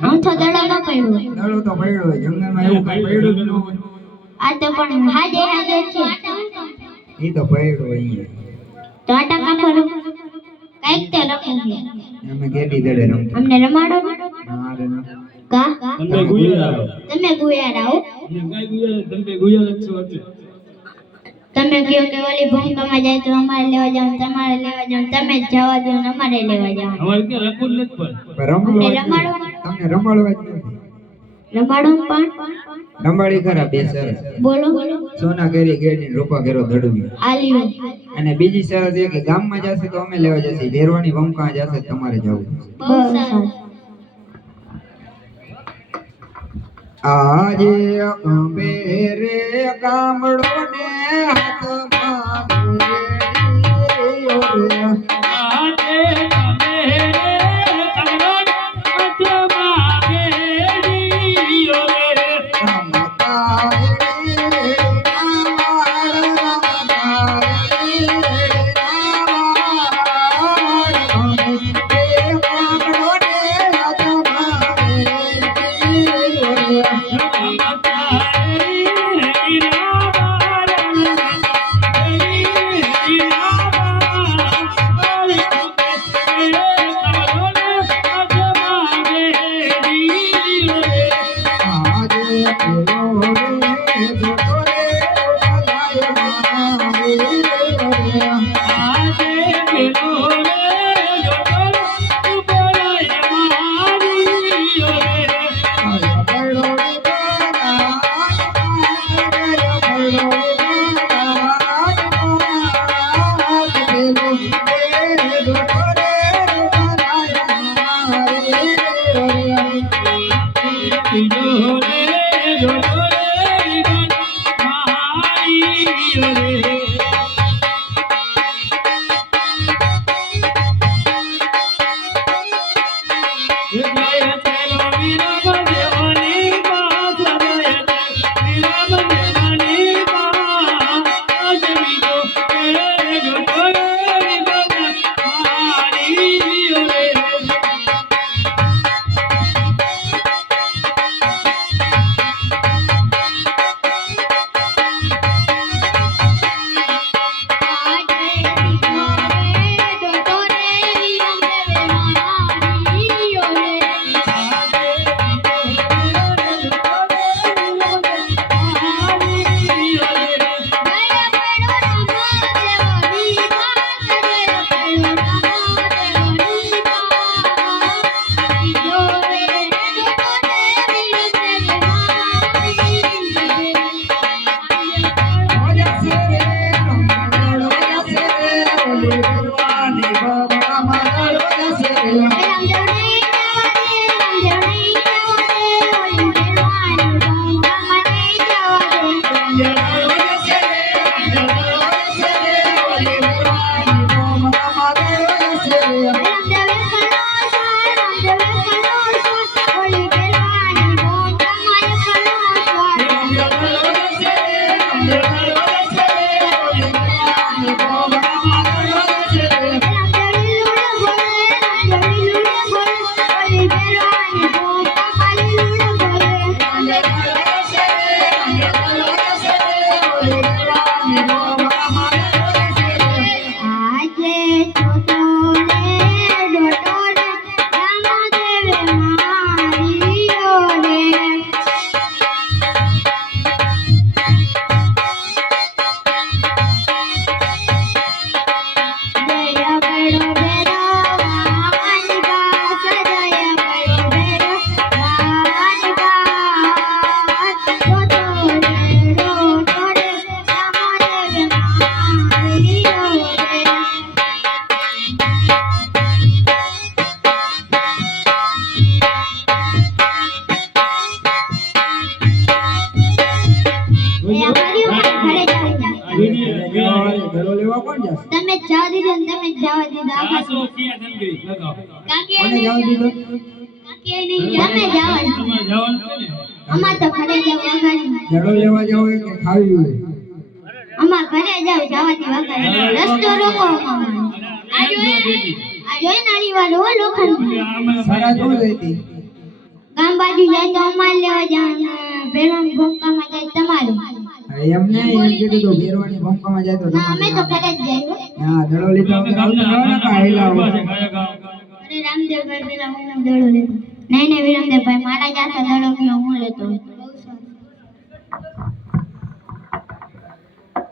હું તો દડો ન પડ્યો. દડો તો પડ્યો જંગલમાં એવું કઈ પડ્યું ન હોય. આ તો પણ હાજે હાજે છે. ઈ તો પડ્યું અહીંયા. તો આટા કાપડ કંઈક તો લખું અમે કેટી દડે રમતા. અમને રમાડો ના? રે કા? તમને ગુયાર. તમે ગુયાર આવો ગુયાર તમે ગુયાર છો તમે કહો કે ઓલી ભૂમિકામાં જાય તો અમારે લેવા જાવ તમારે લેવા જાવ તમે જ જવા દો અમારે લેવા જાવ. અમારે કે રેકોર્ડ નથી પણ. રમાડો. તમને રમાડવા જ નથી. રમાડો પણ? રમાડી ખરા બે સરસ. બોલો. સોના કેરી કેરી રૂપા કેરો આલ્યું. અને બીજી શરત એ કે ગામમાં જશે તો અમે લેવા જશે. ભેરવાની વમકા જશે તમારે જવું આજે અમે રે કામડો ને હાથમાં દીધો ને તમે જવા દીધો આખા કાકી કોને જવા દીધો કાકી નહીં તમે જવા અમાર તો ઘરે જાવ વગાડી ઘરો લેવા જાવ કે ખાવી હોય અમાર ઘરે જાવ જવાથી વગાડી રસ્તો રોકો આ જોઈ આ જોઈ નાની વાળો લોખંડ સારા જોઈ લેતી અંબાજી જાય તો અમારે લેવા જવાનું. ભેરવાન ભૂંકામાં જાય તમારું એમ નહીં એમ કીધું તો ભેરવાની ભૂંકામાં જાય તો ના અમે તો ઘરે જ જઈએ. હા દડો લીધો. ના કાઢેલા અરે રામદેવ ભાઈ નહીં નહીં વિરમદેવ ભાઈ મારા જાતા દડો કયો હું લેતો.